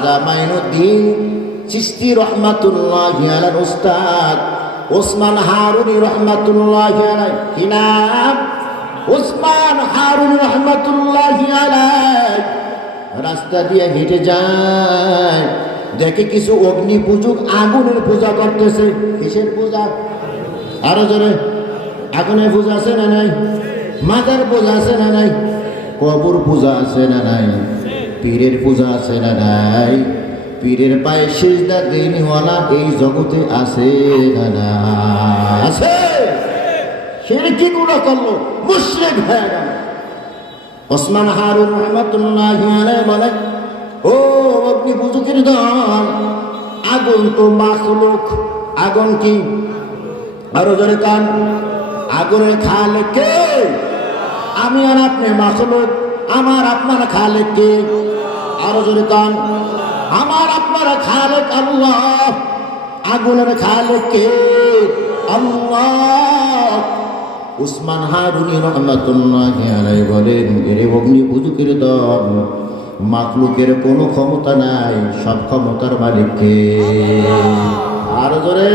খাজা মাইনুদ্দিন চিশতি রহমাতুল্লাহি আলাইহি উস্তাদ ওসমান হারুনি রহমাতুল্লাহি আলাইহি। কি নাম? ওসমান হারুনি রহমাতুল্লাহি আলাইহি। রাস্তা দিয়ে হেঁটে যায়, দেখে কিছু অগ্নি পূজক আগুনের পূজা করতেছে। কিসের পূজা? আরো জোরে। আগুনের পূজা আছে না নাই? মাজার পূজা আছে না নাই? কবর পূজা আছে না নাই? পীরের পূজা আছে না নাই? পীরের পায়ে সিজদা দেওয়ালা এই জগতে আছে না নাই? আছে। শিরকি গুনাহ করলো, মুশরিক হয়ে গেল। ওসমান হারুন রহমাতুল্লাহি আলাইহি বলে, ও অগ্নি পূজকের দল, আগুন তো মাখলুক। আগুন কি? আরো জোরে কান। আগুনের খালেক কে? আমি আর আপনি মাখলুক। আমার আপনার খালেক কে? আরো জোরে কান। আমার আপনার খালেক আল্লাহ। আগুনের খালেক কে? আল্লাহ। ওসমান হারুনি রহমাতুল্লাহি আলাইহি বলেন, এর অগ্নি পূজকের দল, মাখলুকের কোনো ক্ষমতা নাই, সব ক্ষমতার মালিক কে? আরো জোরে।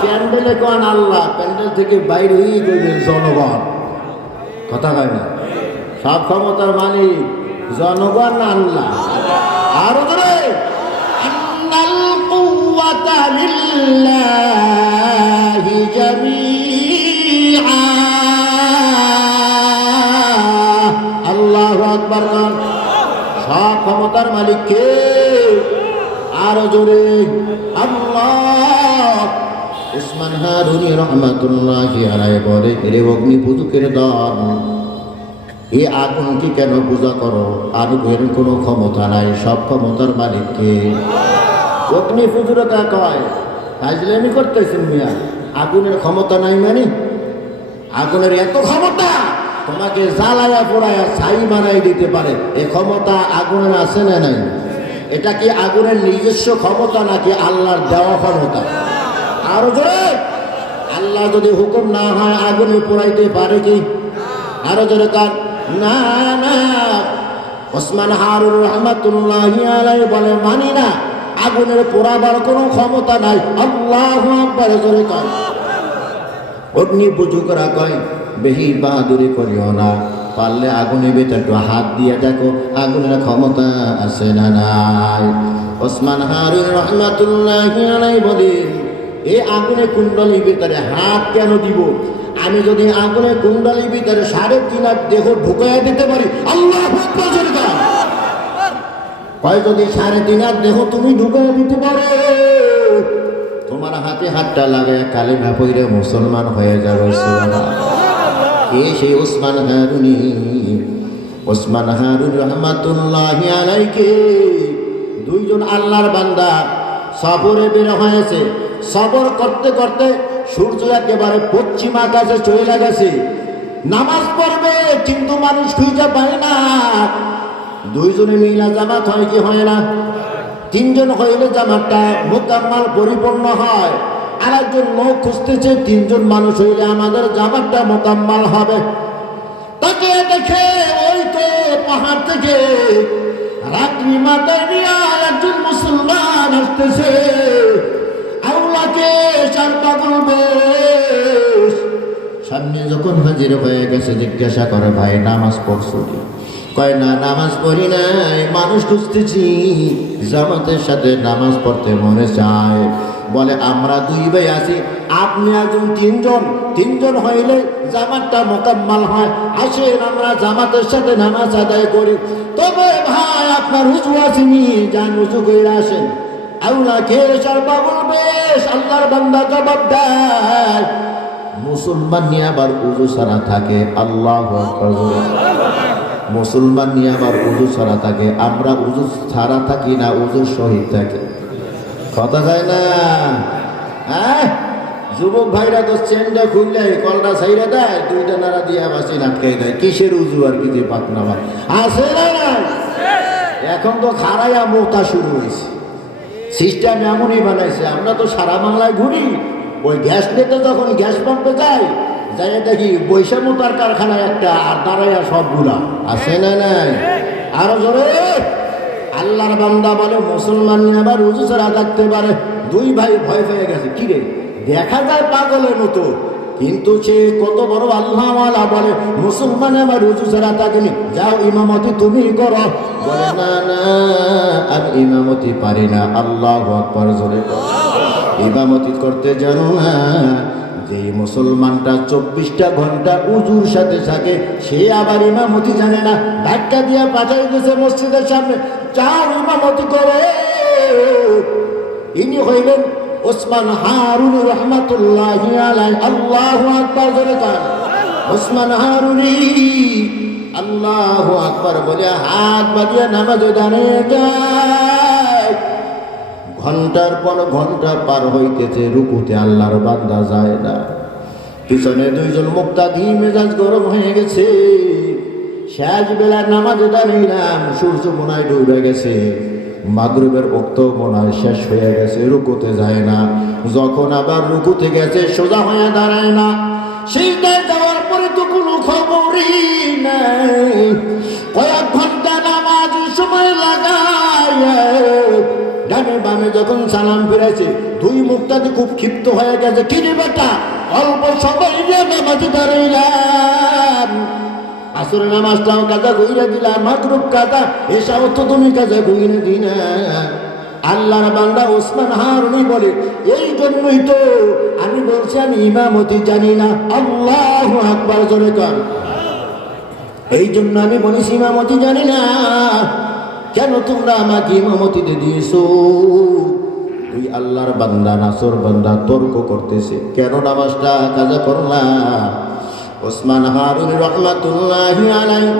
প্যান্ডেলে কোন আল্লাহ, প্যান্ডেল থেকে বাইরে হয়ে গেলেন জনগণ। কথা কয় না? সব ক্ষমতার মালিক জনগণ না আল্লাহ? আরো জোরে। আন্নাল কুওয়াতা লিল্লাহি জামিআ। আল্লাহু আকবার। সব ক্ষমতার মালিক কে? আরো জোরে। আল্লাহ। ওসমান হারুনি রহমাতুল্লাহি আলাইহি বলে, এরে অগ্নি পূজকের দল, এই আগুনকে কেন পূজা করো? আগুনের কোনো ক্ষমতা নাই, সব ক্ষমতার মালিক কে? অগ্নি পূজকরা কয়, ফাজলামি করতেছেন মিয়া, আগুনের ক্ষমতা নাই মানে? আগুনের এত ক্ষমতা, তোমাকে জ্বালায়া পোড়ায়া ছাই বানাই দিতে পারে। এই ক্ষমতা আগুনের আছে না নাই? এটা কি আগুনের নিজস্ব ক্ষমতা নাকি আল্লাহর দেওয়া ক্ষমতা? আরো জোরে। আল্লাহ যদি হুকুম না হয় আগুনে পোড়াইতে পারে কি? আরো জোরে কান। না না। ওসমান হারুন রহমাতুল্লাহি আলাইহি বলে, মানি না, আগুনের পোড়াবার কোনো ক্ষমতা নাই। আল্লাহু আকবার। জোরে কান। অগ্নি পূজকরা কয়, বেশি বাহাদুরি করিও না, পারলে আগুনের ভিতরে একটু হাত দিয়ে দেখো আগুনের ক্ষমতা আছে না নাই। ওসমান হারুন রহমাতুল্লাহি আলাইহি বলে, এই আগুনের কুণ্ডলীর ভিতরে হাত কেন দিব? আমি যদি আগুনের কুণ্ডলীর ভিতরে 3.5 হাত দেহ ঢুকাইয়া দিতে পারি। আল্লাহু আকবার। জোরে কান। কয়, যদি 3.5 হাত দেহ তুমি ঢুকাইয়া দিতে পারো, তোমার হাতে হাতটা লাগায় কালেমা পড়ে মুসলমান হয়ে যাবে। সুবহানাল্লাহ। কে সেই ওসমান হারুনি? ওসমান হারুন রহমাতুল্লাহি আলাইহি। দুইজন আল্লাহর বান্দা সফরে বের হয়েছে। সফর করতে করতে সূর্য একেবারে পশ্চিম আকাশে চলে গেছে। নামাজ পড়বে কিন্তু মানুষ খুঁজে পায় না। দুইজনে মিলা জামাত হয় কি হয় না? 3 জন হইলে জামাতটা মুকাম্মাল পরিপূর্ণ হয়। আর একজন লোক খুঁজতেছে, 3 জন মানুষ হইলে আমাদের জামাতটা মুকাম্মাল হবে। তাকে দেখে ওই তো পাহাড় থেকে রাত্রি মাথায় নিয়ে একজন মুসলমান আসতেছে। আল্লাহকে সার পাগল বেশ। সামনে যখন হাজির হয়ে গেছে, জিজ্ঞাসা করে, ভাই নামাজ পড়ছো? কয়, না নামাজ পড়ি নাই, মানুষ খুঁজতেছি, জামাতের সাথে নামাজ পড়তে মনে চায়। বলে, আমরা 2 ভাই আছি, আপনি একজন, 3 জন। 3 জন হইলে জামাতটা মোকাম্মাল হয়। আসেন আমরা জামাতের সাথে নামাজ আদায় করি। তবে ভাই আপনার উজু আসেনি, যান উজু করে আসেন। আল্লাহ খেয়ে সার পাগল বেশ। আল্লাহর বান্দা জবাব দেয়, মুসলমান নিয়ে আবার উজু ছাড়া থাকে? আল্লাহু আকবার। মুসলমান নিয়ে আবার উজু ছাড়া থাকে। আমরা উজু ছাড়া থাকি না, উজু শহীদ থাকে। কথা যায় না? হ্যাঁ, যুবক ভাইরা তো চেনটা খুললে কলটা ছাইরা দেয়, 2টা নাড়া দিয়ে বাসি আটকাই দেয়। কিসের উজু আর কি যে পাকনা ভাই আছে না? এখন তো খারাইয়া মোতা শুরু হয়েছে। সিস্টেম এমনই বানাইছে। আমরা তো সারা বাংলায় ঘুরি, ওই গ্যাস নিতে যখন গ্যাস পাম্পে যাই, যাই দেখি বৈষম্যতার কারখানায় একটা, আর দাঁড়াইয়া সবগুলা আছে না নাই? আরো জোরে। আল্লাহর বান্দা বলে মুসলমান আবার উজু ছাড়া থাকতে পারে? দুই ভাই ভয় পেয়ে গেছে, কি রে দেখা যায় পাগলের মতো, কিন্তু সে কত বড় আল্লাহওয়ালা, বলে মুসলমান আমার উজু ছাড়া থাকেনি, যাও ইমামতি তুমি করো। বলে না না, আমি ইমামতি পারি না। আল্লাহু আকবার জোরে ইমামতি করতে জানো না? যে মুসলমানটা 24টা ঘন্টা উজুর সাথে থাকে, সে আবার ইমামতি জানে না, ধাক্কা দিয়া পাঠাই গেছে মসজিদের সামনে, যাও ইমামতি করে। ইনি হইলেন ওসমান হারুনি রহমাতুল্লাহি আলাইহি। আল্লাহু আকবার জোরে কান ওসমান হারুনি। আল্লাহু আকবার বলে হাত বাঁধিয়ে নামাজে দাঁড়িয়ে যায়। ঘন্টার পর ঘন্টা পার হইতেছে, রুকুতে আল্লাহর বান্দা যায় না। পিছনে দুইজন মুক্তাদি মেজাজ গরম হয়ে গেছে। শেষ বেলা নামাজে দাঁড়াইলাম, সূর্য মনায় ডুবে গেছে, মাগরিবের ওয়াক্ত মনায় শেষ হয়ে গেছে, রুকুতে যায় না। যখন আবার রুকুতে গেছে, সোজা হয়ে দাঁড়ায় না। সিজদায় যাওয়ার পরে তো কোনো খবরই নাই। কয়েক ঘন্টা নামাজ সময় লাগায়, ডানে বামে যখন সালাম ফিরেছে, দুই মুক্তাদি খুব ক্ষিপ্ত হয়ে গেছে, কি রে বেটা অল্প সময় নিয়ে নামাজে দাঁড়াইলাম, আসরের নামাজটাও কাজা কইরা দিলাম, মাগরিব কাজা, এসাও তো তুমি কাজা কইরা দিনা। আল্লাহর বান্দা ওসমান হারুনি বলে, এই জন্যই তো আমি বলছি আমি ইমামতি জানি না। আল্লাহু আকবার জোরে কান। এই জন্য আমি বলিস ইমামতি জানি না। কেন তোমরা আমাকে ইমামতিতে দিয়েছো? ওই আল্লাহর বান্দা নাসর বান্দা তর্ক করতেছে, কেন নামাজটা কাজা করলাম? ওসমান হারুনি রহমাতুল্লাহি আলাইহি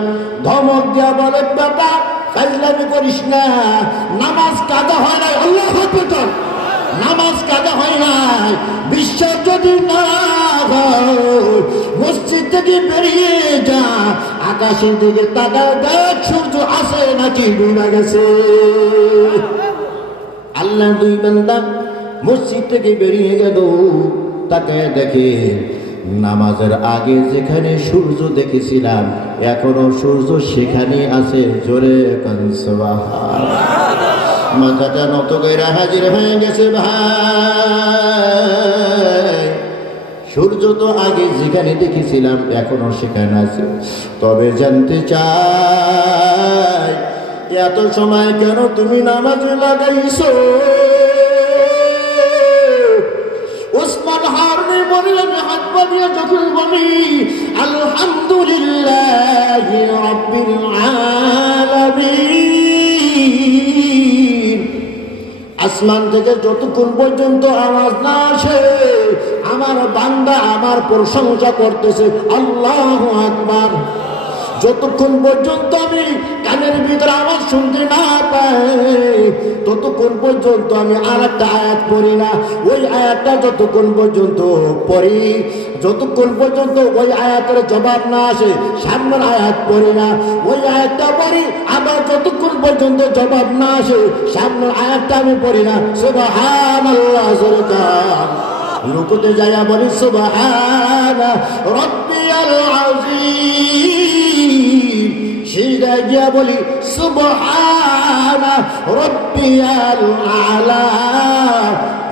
ধমক দিয়া বলে, বাবা ফাজলামি করিস না, নামাজ কাজা হয় নাই। আল্লাহু আকবার, নামাজ কাজা হয় নাই। বিশ্বাস যদি না হয়, মসজিদ থেকে বেরিয়ে যা, আকাশের দিকে তাকা, দেখ সূর্য আছে নাকি ডুবে গেছে। আল্লাহ দুই বান্দা মসজিদ থেকে বেরিয়ে গেল, তাকায় দেখে নামাজের আগে যেখানে সূর্য দেখেছিলাম, এখনো সূর্য সেখানে আছে। জোরে কান সুবহানাল্লাহ। মাথাটা নত কইরা হাজির হয়ে গেছে ভাই। সূর্য তো আগে যেখানে দেখেছিলাম এখনো সেখানে আছে। তবে জানতে চাই, এত সময় কেন তুমি নামাজে লাগাইছো? ওসমান হারুনি বললেন, হাত বাঁধিয়ে যখন বলি আলহামদুলিল্লাহি রাব্বিল আলামিন, আসমান থেকে যতক্ষণ পর্যন্ত আওয়াজ না আসে, আমার বান্দা আমার প্রশংসা করতেছে। আল্লাহু আকবার। যতক্ষণ পর্যন্ত আমি কানের ভিতরে আওয়াজ শুনতে না পাই, ততক্ষণ পর্যন্ত আমি আর একটা আয়াত পড়ি না। ওই আয়াতটা যতক্ষণ পর্যন্ত পড়ি, যতক্ষণ পর্যন্ত ওই আয়াতের জবাব না আসে, সামনের আয়াত পড়ি না। ওই আয়াতটা পড়ি, আবার যতক্ষণ পর্যন্ত জবাব না আসে, সামনের আয়াতটা আমি পড়ি না। সুবহানাল্লাহ জোরে কান। রুকুতে যাইয়া বলি সুবহানা রাব্বিয়াল আযীম। সিজদায় গিয়া বলি সুবহানা রাব্বিয়াল আলা।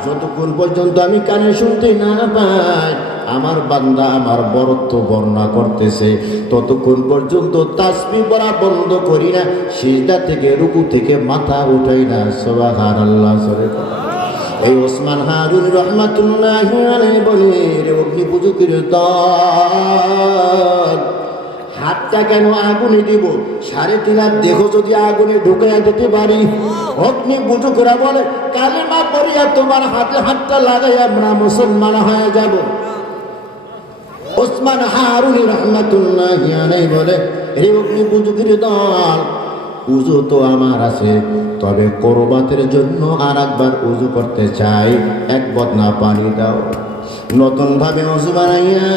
যতক্ষণ পর্যন্ত আমি কানে শুনতে না পাই, আমার বান্দা আমার বরত্ব বর্ণনা করতেছে, ততক্ষণ পর্যন্ত তাসবিহ পড়া বন্ধ করি না, সিজদা থেকে রুকু থেকে মাথা উঠাই না। সুবহানাল্লাহ জোরে কান। এই ওসমান হারুনি রহমাতুল্লাহি আলাইহি বলে, রে অগ্নি পূজকের দল, হাতটা কেন আগুনে দিব? 3.5 হাত দেখো যদি আগুনে ঢুকাইয়া দিতে পারি। অগ্নি পূজকেরা বলে, কালেমা পড়িয়া তোমার হাতে হাতটা লাগাই আমরা মুসলমান হয়ে যাব। ওসমান হারুনি রহমাতুল্লাহি আলাইহি বলে, রে অগ্নি পূজকের দল, উজু তো আমার আছে, তবে কোরবাতের জন্য আর একবার উজু করতে চাই, এক বদনা পানি দাও। নতুন ভাবে উজু বানাইয়া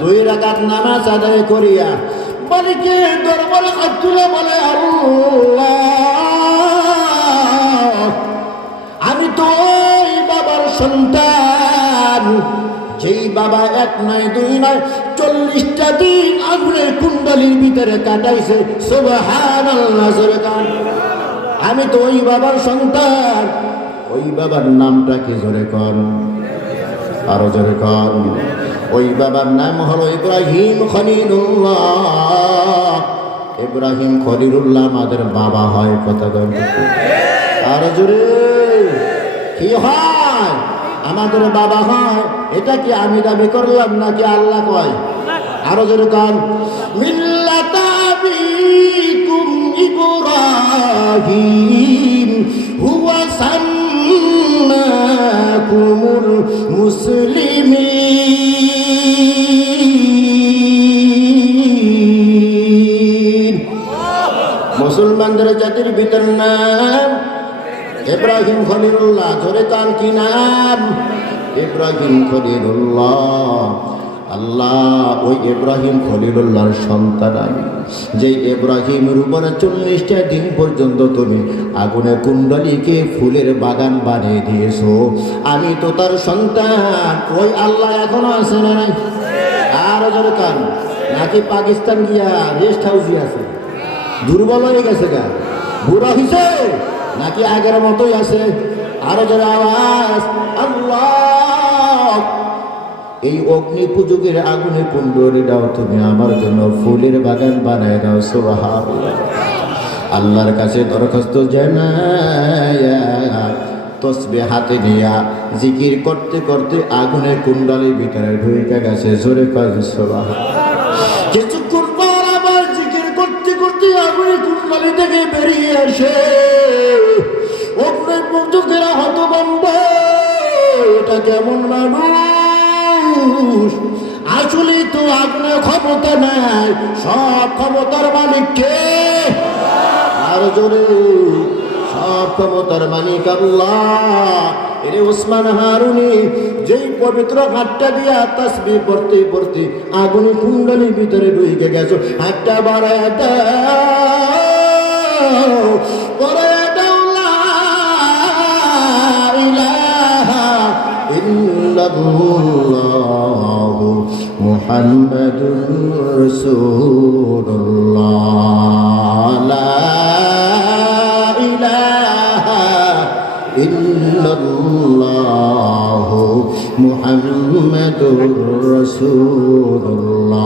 2 রাকাত নামাজ আদায় করিয়া মালিকের দরবারে হাত তুলে বলে, আল্লাহ, আমি তো ওই বাবার সন্তান, যেই বাবা 1 নয় 2 নয় 40টা দিন আগুনের কুণ্ডলীর ভিতরে কাটাইছে। সুবহানাল্লাহ জোরে কান। আমি তো ওই বাবার সন্তান। ওই বাবার নামটা কি জোরে কর, আরো জোরে কর। ওই বাবার নাম হলো ইব্রাহিম খলিলুল্লাহ। ইব্রাহিম খলিলুল্লাহ আমাদের বাবা হয়, কথা কর আরো জোরে। কি হয়? আমাদের বাবা হয়। এটা কি আমি দাবি করলাম নাকি আল্লাহ কয়? আরো জোরে কর। মিল্লাতা আবিকুম ইব্রাহিম হুয়া সাম্মাকুমুল মুসলিমিন। মুসলমানদের জাতির পিতার নাম ইব্রাহিম খলিলুল্লাহ। জোরে কান, কি নাম? ইব্রাহিম খলিলুল্লাহ। আল্লাহ ওই ইব্রাহিম খলিলুল্লাহর সন্তান আমি, যে ইব্রাহিমের উপরে 40টা দিন পর্যন্ত তুমি আগুনে কুণ্ডলীকে ফুলের বাগান বানিয়ে দিয়েছো। আমি তো তার সন্তান। ওই আল্লাহ এখনো আছে না নাই? আর জোরে কান। নাকি পাকিস্তান গিয়া রেস্ট হাউসই আছে? দুর্বল হয়ে গেছে গা, বুড়া হইছে নাকি আগের মতোই আছে? আরো জোরে আওয়াজ, আল্লাহ। এই অগ্নি পূজকের আগুনে কুণ্ডলী দাও তুমি, আমার জন্য ফুলের বাগান বানায় দাও। সুবহানাল্লাহ। আল্লাহর কাছে দরখাস্ত জানায়া তসবিহ হাতে নিয়া জিকির করতে করতে আগুনের কুণ্ডলীর ভিতরে ঢুকে গেছে। জোরে কয় সুবহানাল্লাহ। কিছুক্ষণ পর আবার জিকির করতে করতে আগুনের কুণ্ডলী থেকে বেরিয়ে আসে। অগ্নি পূজকেরা হতভম্ব, এটা কেমন মানুষ? আসলে তো আগুনের ক্ষমতা নাই, সব ক্ষমতার মালিক কে? আর জোরে, সব ক্ষমতার মালিক আল্লাহ। এরে ওসমান হারুনি যেই পবিত্র হাতটা দিয়া তাসবিহ পড়তে পড়তে আগুনের কুণ্ডলীর ভিতরে ঢুকে গেছো, হাতটা বাড়ায় দাও, বাড়ায় দাও। লা ইলাহা ইল্লাল্লাহু মুহাম্মাদুর রাসূলুল্লাহ। লা ইলাহা ইল্লাল্লাহু মুহাম্মাদুর রাসূলুল্লাহ।